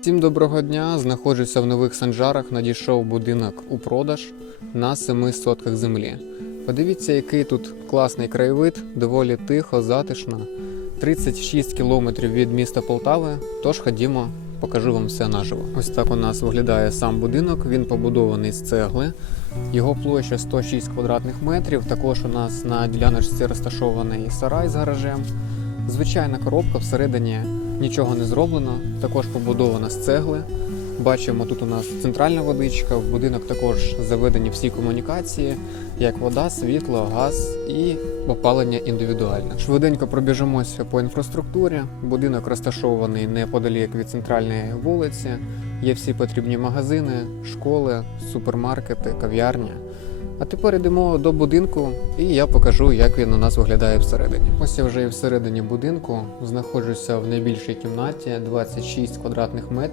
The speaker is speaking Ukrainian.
Всім доброго дня! Знаходжуся в нових санжарах. Надійшов будинок у продаж на 7 сотках землі. Подивіться, який тут класний краєвид, доволі тихо, затишно. 36 кілометрів від міста Полтави. Тож ходімо, покажу вам все наживо. Ось так у нас виглядає сам будинок. Він побудований з цегли. Його площа 106 квадратних метрів. Також у нас на діляночці розташований сарай з гаражем. Звичайна коробка всередині нічого не зроблено, також побудована з цегли. Бачимо, тут у нас центральна водичка, в будинок також заведені всі комунікації, як вода, світло, газ і опалення індивідуальне. Швиденько пробіжимося по інфраструктурі. Будинок розташований неподалік від центральної вулиці. Є всі потрібні магазини, школи, супермаркети, кав'ярні. А тепер йдемо до будинку, і я покажу, як він у нас виглядає всередині. Ось я вже і всередині будинку знаходжуся в найбільшій кімнаті 26 квадратних метрів.